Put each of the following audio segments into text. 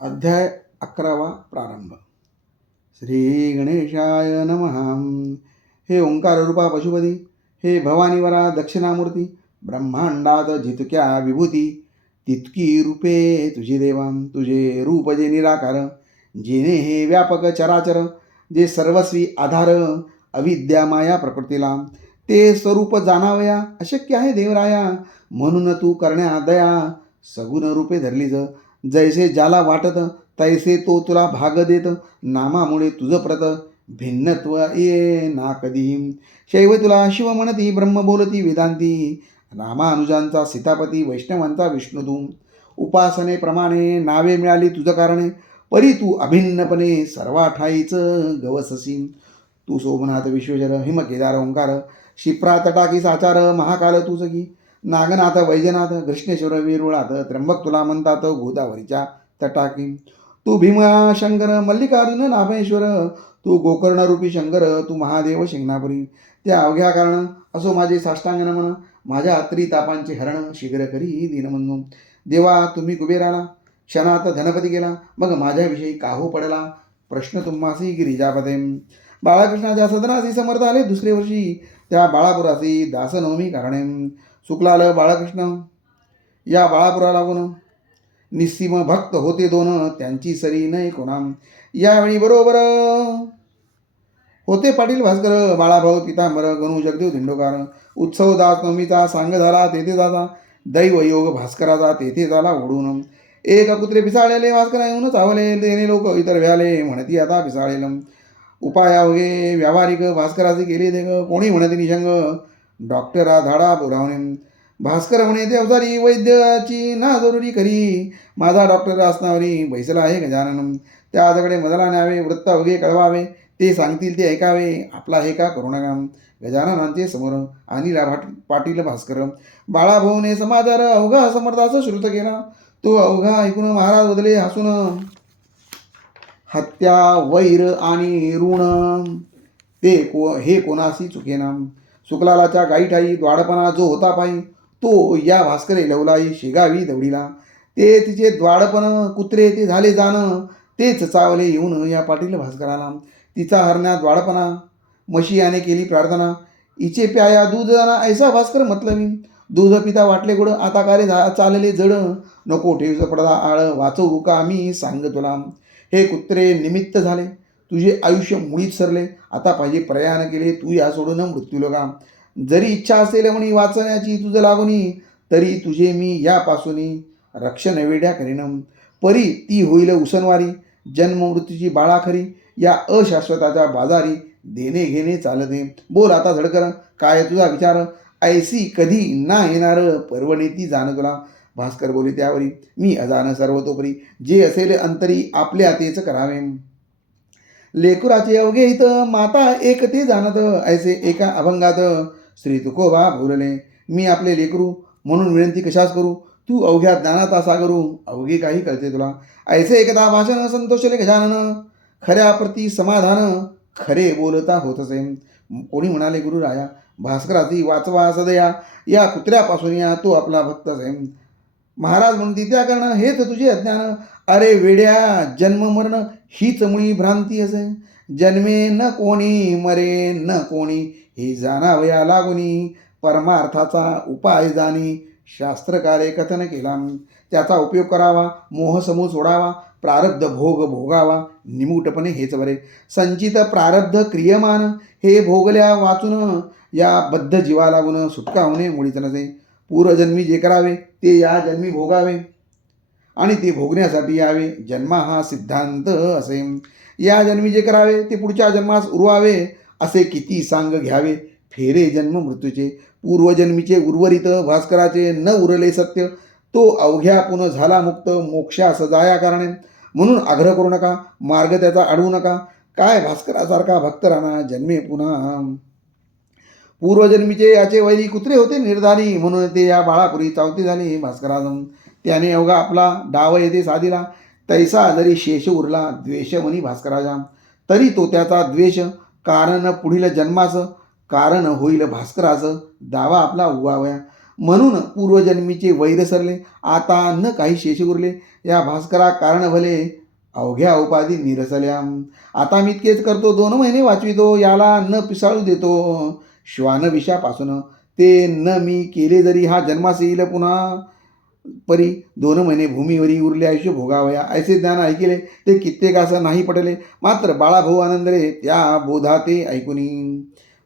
अध्याय 11 प्रारंभ. श्री गणेशाय नमः. हे ओंकार रूपा पशुपती, हे भवानीवरा दक्षिणामूर्ती, ब्रह्मांडात जितक्या विभूती तितकी रूपे तुझी देवा. तुझे रूप जे निराकार, जेने हे व्यापक चराचर, जे सर्वस्वी आधार अविद्या माया प्रकृतीला, ते स्वरूप जाणावया अशक्य आहे देवराया. म्हणून तू करण्या दया सगुण रूपे धरलीच. जैसे ज्याला वाटत तैसे तो तुला भाग देत. नामामुळे तुझ प्रत भिन्नत्व ये ना कधी. शैव तुला शिव म्हणती, ब्रह्म बोलती वेदांती. रामानुजांचा सीतापती, वैष्णवांचा विष्णू तू. उपासनेप्रमाणे नावे मिळाली तुझ कारणे, परी तू अभिन्नपणे सर्वाठाईच गवससी. तू सोमनाथ विश्वेश्वर, हिम केदार ओंकार, शिप्रा तटाकी साचार, महाकाल तू सखी. नागनाथ वैजनाथ, कृष्णेश्वर वेरुळात, त्र्यंबक तुला म्हणतात गोदावरीच्या तटाकी. तू भीमा शंकर, मल्लिकार्जुन नाभेश्वर, तू गोकर्ण रूपी शंकर, तू महादेव शिंगणापुरी. त्या अवघ्या कारण असो माझे साष्टांग नमन, माझ्या त्रितापांचे हरण शीघ्र करी दीनबंधू. देवा तुम्ही कुबेराला क्षणात धनपती केला, मग माझ्याविषयी काहो पडला प्रश्न तुम्हासी गिरिजापते. बाळकृष्णाच्या सदनासी समर्थ आले दुसरे वर्षी, त्या बाळापुरासी दासनवमी कारणे. सुकलाल बाळकृष्ण या बाळापुरा लागून, निस्सीम भक्त होते दोन, त्यांची सरी नाही कोणा. यावेळी बरोबर होते पाटील भास्कर, बाळाभाऊ पितांबर, गणू जगदेव दिंडोकार. उत्सव दास नवमीचा सांग झाला तेथे जाता, दैव योग भास्कराचा तेथे झाला ओढून. एक कुत्रे पिसाळलेले भास्कर येऊन चावले, तेने लोक इतर व्याले म्हणती आता पिसाळेल. उपाया वगे व्यावहारिक भास्कराचे केले देग, कोणी म्हणते निशंग डॉक्टरा धाडा बोलावणे. भास्कर म्हणे देवसारी वैद्याची ना जरुरी खरी, माझा डॉक्टर असणारी बैसला आहे गजानन. त्याच्याकडे मजला न्यावे, वृत्त वगे कळवावे, ते सांगतील ते ऐकावे, आपला हे का करू नका. गजाननांचे समोर आणिला पाटील भास्कर. बाळाभाऊने समाचार अवघा समर्थाचं श्रुत केला, तो अवघा ऐकून महाराज बदले हसून. हत्या वैर आणि ऋण ते हे कोणाशी चुकेना. सुकलालाच्या गाईठाई द्वाडपणा जो होता पायी, तो या भास्करे लवलाई शेगावी दवडीला. ते तिचे द्वाडपण कुत्रे ते झाले जाण, तेच चावले येऊन या पाटील भास्कराला. तिचा हरण्यात द्वाडपणा, म्हशी याने केली प्रार्थना, इचे प्याया दूध जाना ऐसा भास्कर मतलबी. दूध पिता वाटले गोड, आता कारे चालले जड, नको ठेवच पडदा आळ, वाचवू का मी सांग तुला. हे कुत्रे निमित्त झाले, तुझे आयुष्य मुळीच सरले, आता पाहिजे प्रयाण केले तू या सोडून मृत्यू लगा. जरी इच्छा असेल म्हणी वाचण्याची तुझ लागुनी, तरी तुझे मी यापासून रक्षण वेड्या करीन. परी ती होईल उसनवारी, जन्म मृत्यूची बाळा खरी, या अशाश्वताच्या बाजारी देणे घेणे चालते. बोल आता झडकर, काय तुझा विचार, ऐसी कधी ना येणार पर्वणी ती जाण तुला. भास्कर बोले त्यावरी, मी अजान सर्वतोपरी, जे असेल अंतरी आपल्या तेच करावे. लेकुराचे अवघे हित माता एक ते जाणत, ऐसे एका अभंगात श्री तुकोबा बोलले. मी आपले लेकरू म्हणून विनंती कशास करू, तू अवघ्या ज्ञानाचा सागरू, अवघे काही कळते तुला. ऐसे एकदा भाषण संतोषले गजानन, खऱ्या प्रती समाधान खरे बोलता होत असे. कोणी म्हणाले गुरुराया, भास्कराची वाचवा सदया, या कुत्र्यापासून या तो आपला भक्त असे. महाराज म्हणती त्या कारण हेच तुझे अज्ञान, अरे वेड्या जन्म मरण हीच मुळी भ्रांती असे. जन्मे न कोणी मरे न कोणी, हे जाणावया लागुनी, परमार्थाचा उपाय जाणी शास्त्रकारे कथन केला. त्याचा उपयोग करावा, मोहसमूह सोडावा, प्रारब्ध भोग भोगावा निमूटपणे हेच बरे. संचित प्रारब्ध क्रियमान, हे भोगल्या वाचून या बद्ध जीवा लागून सुटका होणे मुळीच नसे. पूर्वजन्मी जे करावे ते या जन्मी भोगावे, आणि ते भोगण्यासाठी यावे, जन्मा हा सिद्धांत असे. या जन्मी जे करावे ते पुढच्या जन्मास उरवावे, असे किती सांग घ्यावे फेरे जन्म मृत्यूचे. पूर्वजन्मीचे उर्वरित भास्कराचे न उरले सत्य, तो अवघ्या पुन झाला मुक्त, मोक्षास जाया कारणे. म्हणून आग्रह करू नका, मार्ग त्याचा अडवू नका. काय भास्करासारखा भक्त राहणार जन्मे पुन्हा. पूर्वजन्मीचे याचे वैरी कुत्रे होते निर्धारी, म्हणून ते या बाळापुरी चावती झाली भास्कराजून. त्याने अवघा आपला डाव येथे साधिला, तैसा जरी शेष उरला द्वेष म्हणी भास्कराजा. तरी तो त्याचा द्वेष कारण पुढील जन्मास कारण होईल भास्कराचं, दावा आपला उगावया. म्हणून पूर्वजन्मीचे वैर सरले, आता न काही शेष उरले. या भास्करा कारण भले अवघ्या उपाधी निरसल्या. आता मी इतकेच करतो, 2 महिने वाचवितो, याला न पिसाळू देतो श्वान विषापासून. ते न मी केले जरी हा जन्मास येईल पुन्हा परी. 2 महिने भूमीवरी उरले आयुष्य भोगावया. ऐसे ज्ञान ऐकिले ते कित्येकास नाही पटले. मात्र बाळाभाऊ आनंदले त्या बोधा ते ऐकुनी.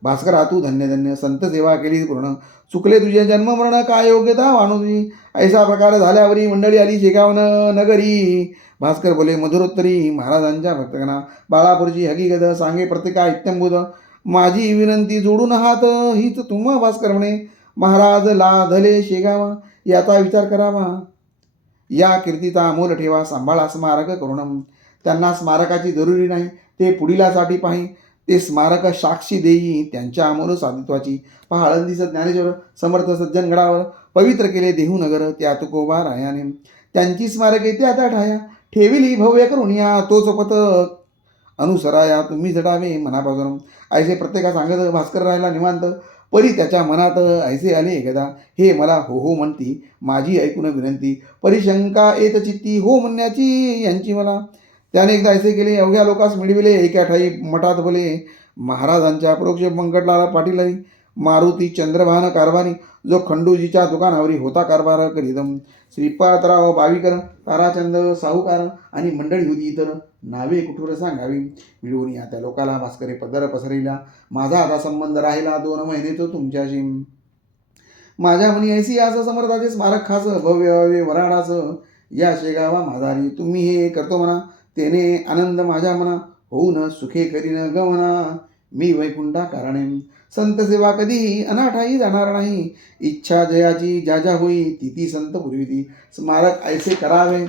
भास्करा तू धन्य धन्य, संत सेवा केली पूर्ण. चुकले तुझे जन्म मरण, काय योग्यता वाणू तुझी. ऐसा प्रकार झाल्यावरी मंडळी आली शेगावन नगरी. भास्कर बोले मधुरोत्तरी महाराजांच्या भक्तगणा. बाळापूरची हकीकत सांगे प्रत्येका इत्यंबुध. माझी विनंती जोडून हात हीच तुम्हा भास्कर म्हणे. महाराज लाधले शेगावा, याचा विचार करावा. या कीर्तीचा अमोल ठेवा, सांभाळा स्मारक करुणम. त्यांना स्मारकाची जरुरी नाही, ते पुढीलासाठी पाही. ते स्मारक साक्षी देई त्यांच्या अमोल साधित्वाची. पहा आळंदीचं ज्ञानेश्वर समर्थ सज्जन गडावर पवित्र केले देहू नगर, त्या तुकोबा रायाने. त्यांची स्मारके त्या त्या ठाया, ठेविली भव्य करुणिया. तोच पथ अनुसराया तुम्ही झटावे मनापासून. ऐसे प्रत्येका सांगत भास्कर राहिला निवांत. परी त्याच्या मनात ऐसे आले एकदा, हे मला हो हो म्हणती, माझी ऐकून विनंती. परिशंका येत चित्ती, हो म्हणण्याची यांची मला. त्याने एकदा ऐसे केले, अवघ्या लोकास मिळविले एका ठाई मठात भले. महाराजांच्या परोक्ष पंकटला पाटील मारुती चंद्रभान कारभारी, जो खंडूजीच्या दुकानावरी होता कारभार करीदम. श्रीपादराव बावीकर, ताराचंद साहूकार आणि मंडळी होती इतर. नावे कुठूर सांगावी, मिळवून या त्या लोकाला भास्करे पदर पसरविला. माझा आता संबंध राहिला 2 महिने तो तुमच्याशी. माझ्या मनी ऐसी असं समर्थाचे स्मारक खास, भव्य वराडाच या शेगावा माझारी. तुम्ही हे करतो म्हणा, तेने आनंद माझ्या मना. होऊन सुखे करीन गमना, मी वैकुंठा कारणे. संत सेवा कधी अनाठाई जाणार नाही, इच्छा जयाची ज्या ज्या होई ती संत पुरविती. स्मारक ऐसे करावे,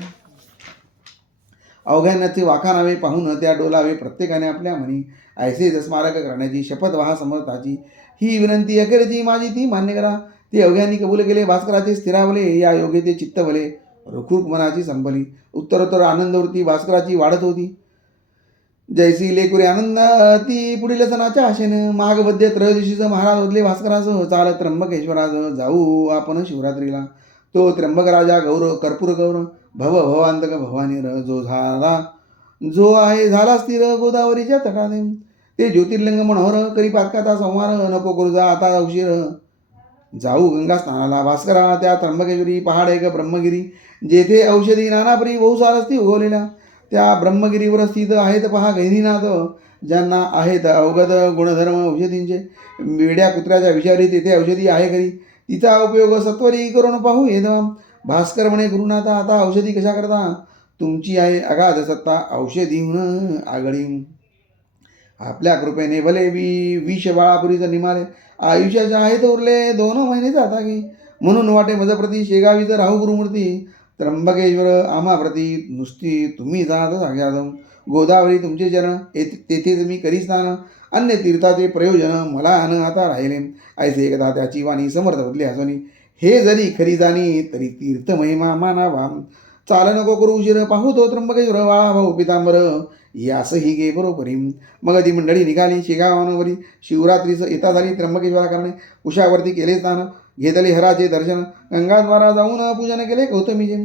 अवघ्यानाचे वाखाणावे, पाहून त्या डोलावे प्रत्येकाने आपल्या मनी. ऐसे स्मारक करण्याची शपथ व्हा समर्थाची. ही विनंती अखेरची माझी ती मान्य करा. ते अवघ्यांनी कबूल केले, भास्कराचे स्थिरावले, या योगे ते चित्त भले. रुखरुख मनाची संपली, उत्तरोत्तर आनंदवृत्ती भास्कराची वाढत होती. जैसी लेकुरे आनंद ती पुढील सणाच्या आशेनं. माघमध्ये त्रयोदशीचं महाराज बदले भास्कराचं, चालत त्र्यंबकेश्वराज जाऊ आपण शिवरात्रीला. तो त्र्यंबक राजा गौरव कर्पूर गौर, भव भवांतक भवानीर. जो आहे झाला स्थिर गोदावरीच्या तटाने. ते ज्योतिर्लिंग मनोहर, करी पातकाचा संहार. नको करू जा आता उशीर, जाऊ गंगा स्नानाला. भास्करा त्या त्र्यंबकेश्वरी पहाड एक ब्रह्मगिरी, जेथे औषधी नानापरी बहुसार असती उगवलेल्या. त्या ब्रह्मगिरीवर स्थित आहेत पहा गहिनीनाथ, ज्यांना आहेत अवगत गुणधर्म औषधींचे. वेड्या कुत्र्याच्या विषारी तेथे औषधी आहे खरी, तिचा उपयोग सत्वरी करून पाहू येदम. भास्कर म्हणे गुरुनाथा, आता औषधी कशा करता, तुमची आहे अगाध सत्ता औषधीहून आगळी. आपल्या कृपेने भले विष बाळापुरीचं निमाले, आयुष्याच्या आहेत उरले 2 महिने जाता की. म्हणून वाटे मजप्रती शेगावीचं राहू गुरुमूर्ती. त्र्यंबकेश्वर आम्हाप्रती नुसती तुम्ही जात सांगादम. गोदावरी तुमचे चरण, तेथेच मी करी स्नान. अन्य तीर्थाचे प्रयोजन मला अन आता राहिले. ऐसे एकदा त्याची वाणी समर्थ बदली हसवणी. हे जरी खरी जाणी तरी तीर्थ महिमा मानावा. चाल नको करू उशीर, पाहू तो त्र्यंबकेश्वर वाळा भाऊ पितांबर, यासही गे बरोबरी. मग ती मंडळी निघाली शेगावांवरी. शिवरात्रीचं येता झाली त्र्यंबकेश्वराकडे. उषावरती केले स्नान, घेतले हराचे दर्शन. गंगाद्वारा जाऊन पूजन केले गौतमीचे.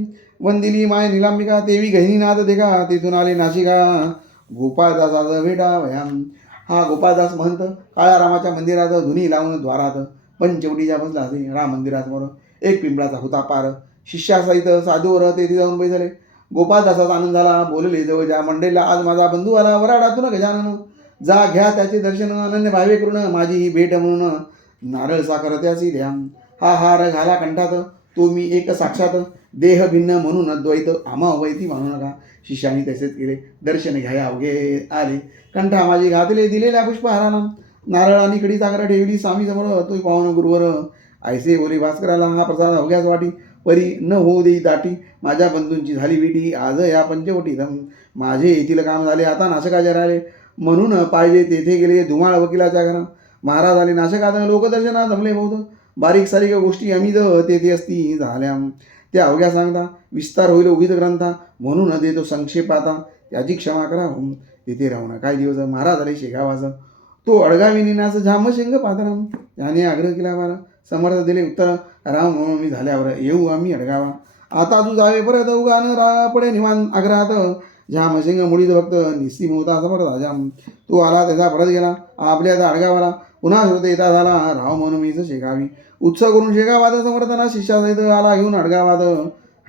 वंदिली माय निलांबिका, देवी गहिनीनाथ देखा. तेथून आले नाशिका, गोपाळदासाचा भेटा वयाम. हा गोपाळदास महंत काळ्या रामाच्या मंदिरात धुनी लावून द्वारात. पंचवटीच्या बसला असे राम मंदिरासमोर. एक पिंपळाचा होता पार, शिष्यासहित साधूवर तेथे जाऊन बसले. गोपाळदासाचा आनंद झाला, बोलले जवळच्या मंडळीला, आज माझा बंधू आला वराडातून गजानन. जा घ्या त्याचे दर्शन, अनन्य भावे करून माझी ही भेट म्हणून. नारळ साखर त्याची द्या, हा हार घाला कंठात. तो मी एक साक्षात, देह भिन्न म्हणून अद्वैत, आम्हा अवैती मानू नका. शिष्याने तसेच केले, दर्शन घ्याया अवघे आले. कंठा माझी घातले दिलेल्या पुष्पहाराला. नारळ आणि कडी साखर ठेवली स्वामी समोर, तो पावन गुरुवर. ऐसे बोले भास्कराला, हा प्रसाद अवघ्याच वाटी. परी न होऊ देई दाटी, माझ्या बंधूंची झाली भेटी आज या पंचवटीत. माझे येथील काम झाले, आता नाशकाचे राहिले. म्हणून पाहिजे तेथे गेले धुमाळ वकिलाच्या घरा. महाराज आले नाशकात, लोकदर्शना जमले बहुत. बारीक सारीक गोष्टी अमित तेथे असती झाल्या. त्या अवघ्या सांगता, विस्तार होईल उगीच ग्रंथा. म्हणून देतो संक्षेपाता, त्याची क्षमा करा. तेथे राहून काही दिवस महाराज आले शेगावाचं. तो अडगावी निनास झामशिंग पातरम. त्याने आग्रह केला मला, समर्थ दिले उत्तर, राम मी झाल्यावर येऊ आम्ही अडगावा. आता तू जावे परत उगान पडे निवान आग्रहात, ज्या मशिंग मुळीत भक्त निस्सी मोता समर्थ राजा. तू आला त्याचा परत गेला आपल्या अडगावाला, पुन्हा श्रोत येता झाला राव म्हणून मीच शेगावी. उत्सव करून शेगावात समर्थना शिष्यासहित आला घेऊन अडगावात,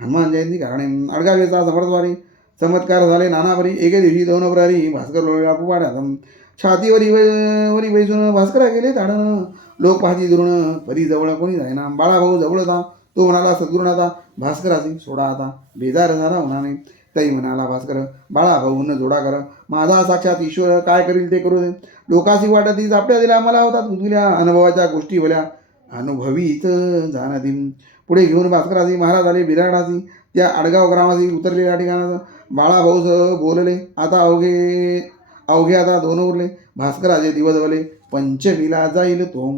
हनुमान जयंती कारणे अडगावेचा समर्थवारी. चमत्कार झाले नानावरी, एके दिवशी दोन प्रहरी भास्कर लोळला पुवाड्यात. छातीवरी वरी बैसून भास्करा गेले ताडण, लोक पाहती दुरून परी जवळ कोणी जायना. बाळाभाऊ जवळ होता, तो म्हणाला सद्गुरुनाथा भास्कराची सोडा आता. बेजार झाला उन्हाने, तई म्हणाला भास्कर बाळाभाऊ न जोडा कर. माझा साक्षात ईश्वर काय करील ते करू दे. लोकाची वाटती जापट्या दिल्या मला होतात गुदविल्या, अनुभवाच्या गोष्टी भल्या अनुभवीत जाणती. पुढे घेऊन भास्कराची महाराज आले बिराडासी, त्या आडगाव ग्रामासी उतरलेल्या ठिकाणात. बाळाभाऊ बोलले आता अवघे आता दोन उरले, भास्कराचे दिवस भले पंचमीला जाईल तो.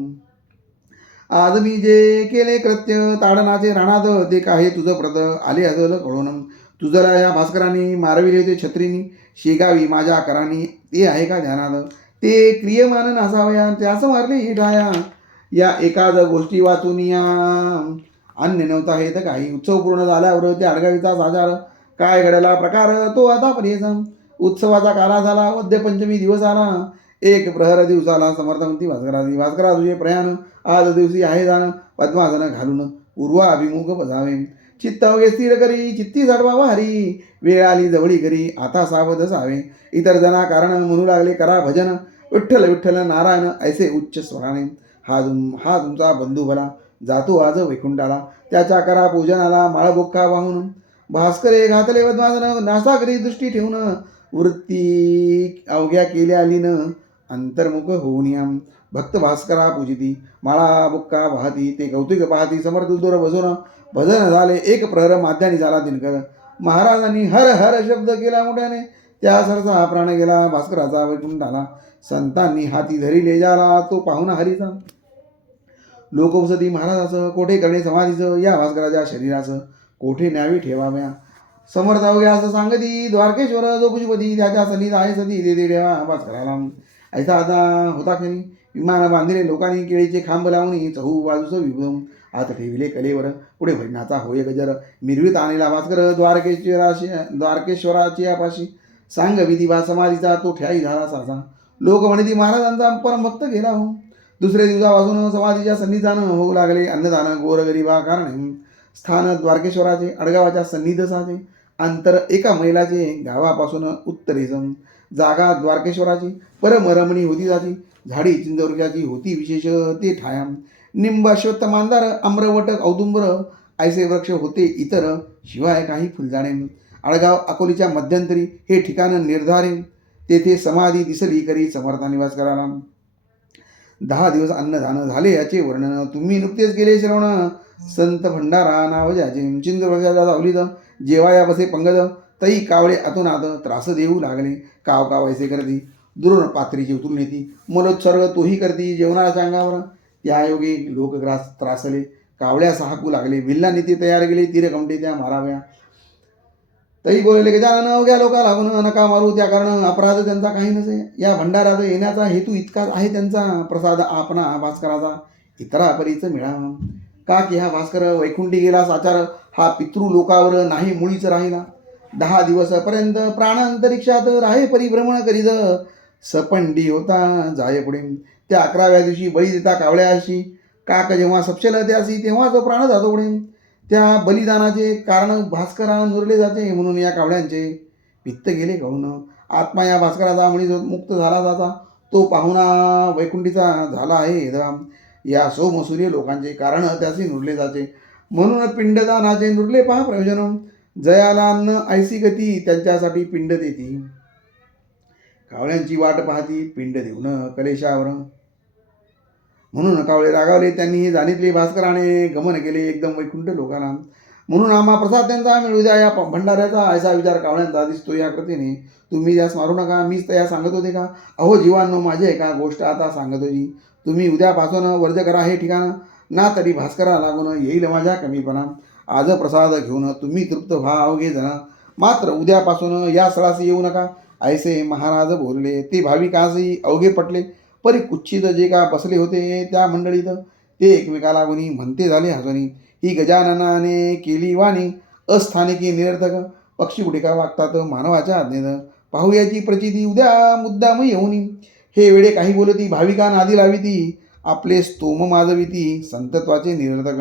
आज मी जे केले कृत्य ताडनाचे राणात, ते काय तुझं प्रत आले असल कळून. तुझला या भास्करांनी मारविले होते छत्रीनी, शेगावी माझ्या करानी ते आहे का ध्यानात. ते क्रियमान नसावया त्यास मारले ही ठाया, या एकाच गोष्टी वाचून या अन्य नव्हता हे तर काही. उत्सव पूर्ण झाल्यावर त्या अडगावीचा साजार, काय घडला प्रकार तो आता पर्यंत. उत्सवाचा काला झाला, वद्य पंचमी दिवस आला, एक प्रहर दिवसाला समर्थमंती भास्कराची. भास्करा तुझे प्रयाण आज दिवशी आहे जाण, पद्मासन घालून पूर्वा अभिमुख बजावे. चित्त अवघे स्थिर करी चित्ती साडवा हरी, वेळ आली जवळी करी आता सावध सावे. इतर जना कारण म्हणू लागले करा भजन, विठ्ठल विठ्ठल नारायण ऐसे उच्च स्वराने. हा तुमचा बंधू भला जातो आज वैकुंठाला, त्याच्या करा पूजनाला माळबुक्का वाहून. भास्करे घातले वद्मासन नासागरी दृष्टी ठेवून, वृत्ती अवघ्या केल्या लीन अंतर्मुख होऊन या. भक्त भास्करा पूजिती माळा बुक्का वाहती, ते कौतुक पाहती समर्थ दूर बसून. भजन झाले एक प्रहर माध्यानी झाला दिनकर, महाराजांनी हर हर शब्द केला मोठ्याने, त्या सरसा प्राण गेला भास्कराचा वैकुंठाला. संतांनी हाती धरिले जाला तो पाहुणा हरीचा, लोकवसती महाराजाचं कोठे करणे समाधीचं, या भास्कराच्या शरीराचं कोठे न्यावी ठेवाव्या. समर्थ अवघ्या असं सांगती द्वारकेश्वर जो पुष्पती, त्याच्या सन्निध आहे सती देते ठेवा भास्कराला. ऐसा आता होता खरी, विमान बांधिले लोकांनी केळीचे खांब लावून, चहू बाजूस विभूम हात ठेविले कलेवर. पुढे भजनाचा होय गजर, मिरवीत आणला भास्कर द्वारकेश्वराची आपाशी. सांग विधी बा समाधीचा तो ठ्याई झाला साचा, लोक म्हणती महाराजांचा परमभक्त गेला हो. दुसरे दिवसापासून समाधीच्या सन्निधान होऊ लागले अन्नदान गोरगरिबा कारणे. स्थान द्वारकेश्वराचे अडगावाच्या सन्निधसाचे, अंतर एका मैलाचे गावापासून उत्तरेस. जागा द्वारकेश्वराची परमरमणी होती जाती, झाडी चिंचवृक्षाची होती विशेष ते ठाया. निंब अश्वत्थ मांदार आम्रवट औदुंबर ऐसे वृक्ष होते इतर, शिवाय काही फुलझाडे. अडगाव अकोलीच्या मध्यंतरी हे ठिकाण निर्धारे, तेथे समाधी दिसली करी समर्था निवास कराला. 10 दिवस अन्नदान झाले याचे वर्णन तुम्ही नुकतेच केले श्रवण. संत भंडारा नाव ज्याचे चिंचवृक्षाचा सावलीत, जेवाया बसे पंगद तई कावळे आतोनात त्रास देऊ लागले. काव काव ऐसे करती दुरून पात्रीची उतरून येती, मलोत्सर्ग तोही करती जेवणाच्या अंगावर. त्या योगी लोकग्रास त्रासले, कावळ्या हाकू लागले. भिल्ला नीती तयार केली, तीरकमटे त्या माराव्या. तई बोलले गजानन अवघ्या लोका लागून नका मारू, त्या कारण अपराध त्यांचा काही नसे. या भंडारात येण्याचा हेतू इतकाच आहे त्यांचा, प्रसाद आपणा भास्कराचा इतरा परीच मिळावा. का की हा भास्कर वैकुंठी गेला साचार, हा पितृलोकावर नाही मुळीच राहिला. 10 दिवसापर्यंत प्राण अंतरिक्षात राहे परिभ्रमण करीत, सपंडी होता जाय पुढे. त्या 11व्या दिवशी बळी देता कावळ्याशी, काक जेव्हा सपशेल त्याशी तेव्हा तो प्राण जातो पुढे. त्या बलिदानाचे कारण भास्करा नुरले जाते, म्हणून या कावळ्यांचे पित्त गेले कळून. आत्मा या भास्कराचा मुळी मुक्त झाला जाता, तो पाहुणा वैकुंठीचा झाला आहे. या सोमसूर्य लोकांचे कारण त्याची नुरले जाते, म्हणून पिंडदानाचे नुरले पहा प्रयोजन. जयाला अन्न ऐसी गती त्यांच्यासाठी पिंड देती, कावळ्यांची वाट पाहती पिंड देऊन कलेशावर. म्हणून कावळे रागावले, त्यांनी हे जाणितले भास्कराने गमन केले एकदम वैकुंठ लोकांना. म्हणून आम्हा प्रसाद त्यांचा मिळू द्या या भंडाऱ्याचा, असा विचार कावळ्यांचा दिसतो या कृतीने. तुम्ही त्यास मारू नका, मीच त्या सांगत होते का. अहो जीवांनो माझी एका गोष्ट आता सांगत होती, तुम्ही उद्यापासून वर्ज करा हे ठिकाण, ना तरी भास्करा लागून येईल माझ्या कमीपणा. आज प्रसाद घेऊन तुम्ही तृप्त व्हा अवघे जण, मात्र उद्यापासून या स्थळास येऊ नका ऐसे महाराज बोलले. ते भाविकासही अवघे पटले, परी कुच्छित जे का बसले होते त्या मंडळीत ते एकमेकाला कोणी म्हणते झाले हसवणी. ही गजाननाने केली वाणी अस्थानिकी निरर्थक. पक्षी कुठे का वागतात मानवाच्या आज्ञेत. पाहूयाची प्रचिती उद्या मुद्दाम येऊनी. हे वेळे काही बोलती भाविका नादी लाविती. आपले स्तोम माजविती संतत्वाचे निरर्थक.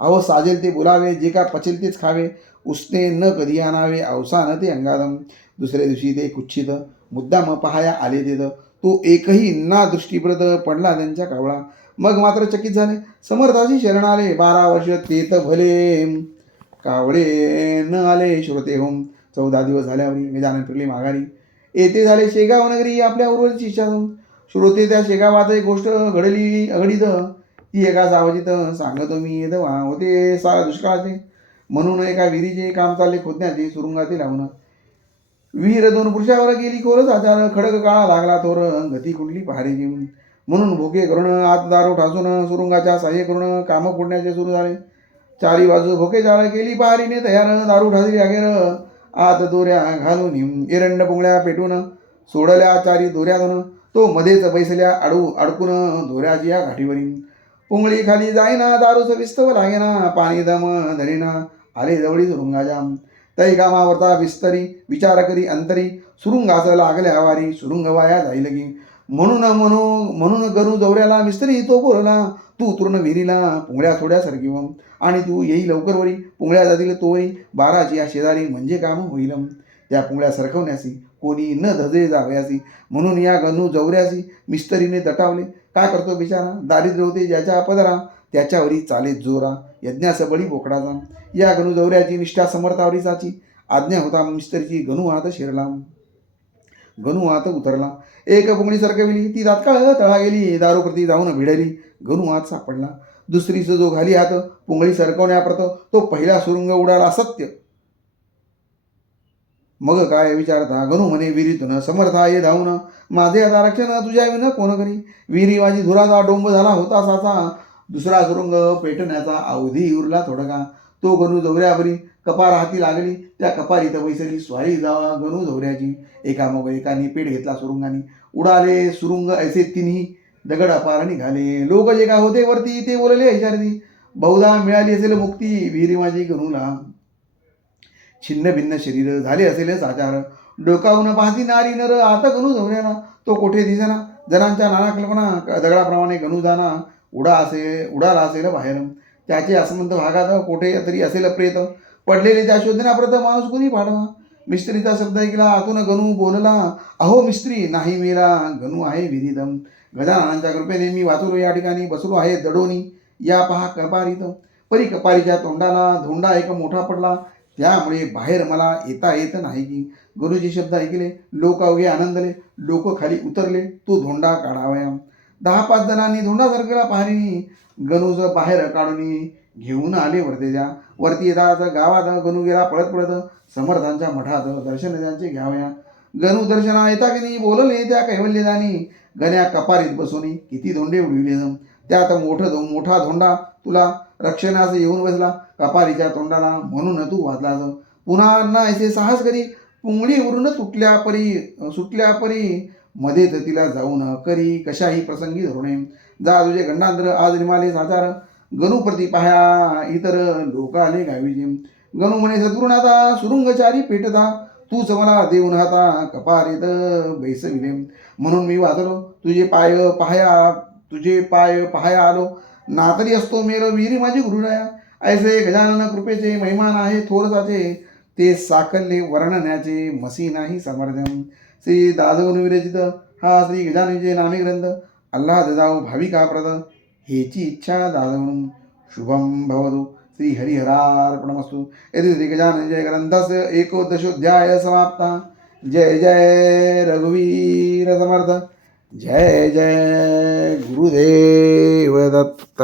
अहो साजेल ते बोलावे जे का पचेल तेच खावे. उसने न कधी आणावे अवसान ते अंगादम. दुसऱ्या दिवशी ते कुच्छित मुद्दाम पहाया आले तेथ. तो एकही ना दृष्टीप्रत पडला त्यांच्या कावळा. मग मात्र चकित झाले समर्थाशी शरण आले. 12 वर्ष तेथ भले कावळे न आले श्रोते होम. 14 दिवस झाल्यावरी गजानन फिरले माघारी. येथे झाले शेगाव नगरी आपल्या उर्वरित इच्छा जाऊन. श्रोते त्या शेगावात एक गोष्ट घडली अघडीत. ती एका सावजीत सांगतो मी दवा होते सारा दुष्काळाचे. म्हणून एका विहिरीचे काम चालले खोदण्याचे सुरुंगाते लावून. विहीर 2 पुरुषावर गेली खोलच आचार. खडक काळा लागला थोर गती कुंडली पहारीची. म्हणून भोके करून आत दारू ठासून सुरुंगाच्या साह्य करून काम फोडण्याचे सुरू झाले. 4 बाजू भोके जाळ केली पहारीने तयार. दारू ठासली अखेर आत दोऱ्या घालून. एरंड पुंगळ्या पेटून सोडल्या 4 दोऱ्यातून. तो मध्येच बैसल्या अडकून दोऱ्याची या घाटीवरी. पुंगळी खाली जाईना दारूच विस्तव लागेना. पाणी दम धरीना आले जवळी सुरुंगाच्या. तै कामावरता विस्तरी विचार करी अंतरी. सुरुंगास लागल्या वारी सुरुंग वाया जाईल की. म्हणून गणू दौऱ्याला मिस्त्री तो बोलला. तू उतरून विहिरीला पुंगळ्या थोड्या सरकीव. आणि तू येई लवकर वरी पुंगळ्या जातील तोवरी. 12ची या शेजारी म्हणजे काम होईल. त्या पुंगळ्या सरकवण्यासी कोणी न धजे जावयासी. म्हणून या गणू जवऱ्यासी मिस्त्रीने दटावले. काय करतो बिचारा दारिद्र्य होते ज्याच्या पदरा. त्याच्यावरी चाले जोरा यज्ञास बळी बोकडाचा. या गणू जवऱ्याची निष्ठा समर्थावरी साची. आज्ञा होता मिस्त्रीची गणू हात शिरला. गणू हात उतरला. एक पुंगळी सरकविली ती तात्काळ तळा गेली. दारूप्रती जाऊन भिडली गणू हात सापडला. दुसरीच जो घाली हात पुंगळी सरकवण्याप्रत तो पहिला सुरुंग उडाला सत्य. मग काय विचारता गणू म्हणे विहिरीतून समर्था ये धावून. माझे आता रक्षण तुझ्या विन कोण करी. विहिरी माझी धुराचा डोंब झाला होता साचा. दुसरा सुरुंग पेटण्याचा अवधी उरला थोडका. तो गणू जवऱ्यावरी कपार हाती लागली. त्या कपारीत बैसली स्वारी जावा गणू जवऱ्याची. एकामोग एकाने पेट घेतला सुरुंगाने. उडाले सुरुंग ऐसे तिन्ही दगड अपार निघाले. लोक जे का होते वरती ते बोलले ऐशारती. बहुधा मिळाली असेल मुक्ती विहिरी माझी गणूला. छिन्न भिन्न शरीर झाले असेल साचार. डोकावून पाहती नारी नर आता गणू जवऱ्याला. तो कोठे दिसेना जनांच्या नाना कल्पना. दगडाप्रमाणे गणू जाना उडाला असेल बाहेर. त्याचे असमंत भागात कोठे तरी असेल प्रेत. पडलेले त्या शोधण्याप्रत माणूस कुणी पाठवा. मिस्त्रीचा शब्द ऐकला आतून गणू बोलला. अहो मिस्त्री नाही मेला गणू आहे विहिरीत. गजाननांच्या कृपेने मी वाचलो या ठिकाणी बसलो आहे दडोनी. या पहा कपारीत. परी कपारीच्या तोंडाला धोंडा एक मोठा पडला. त्यामुळे बाहेर मला येता येत नाही की. गुरुजी शब्द ऐकले लोक अवघे आनंदले. लोक खाली उतरले तो धोंडा काढावया. 10-5 जणांनी धोंडा सरकला पहारीनी. गणूज बाहेर काढून घेऊन आले वरतेच्या. वरती येतात गावात गणू गेला पळत पळत. समर्थांच्या मठात दर्शन त्यांचे घ्यावया. गणू दर्शना येता की नाही बोलले त्या कैवल्यदानी. गण्या कपारीत बसून किती धोंडे उडविले. त्यात मोठा धोंडा तुला रक्षणास येऊन बसला कपारीच्या तोंडाला. म्हणून तू वाचलास. पुन्हा ऐसे साहस करी पुंगळी उरून सुटल्या परी मध्येच तिला जाऊन करी कशाही प्रसंगी धोरणे. जा तुझे गंडांतर आज निमाले साचार. गणू प्रति पाह्या इतर लोक आले गावीचे. गणू म्हणे सद्गुरुनाथा सुरुंगचारी पेटता. तूच मला देऊन हाता कपारीत बैसविले. म्हणून मी वाचलो तुझे पाय पाहाया आलो. नातरी असतो मेल विहिरी माझी गुरुराया. ऐसे गजानन कृपेचे महिमान आहे थोरसाचे. ते साकल्ले वर्णण्याचे मसी नाही समर्थन. श्री दासगणू विरचित हा श्री गजाननचे नामे ग्रंथ. अल्लाद जाऊ भाविका प्रद हेची इच्छा दासगणू. शुभम भवतु. श्री हरिहरार्पणमस्तु. यदि श्री गजाननजय ग्रंथस्य 11ोऽध्याय समाप्ता. जय जय रघुवीर समर्थ. जय जय गुरुदेव दत्त.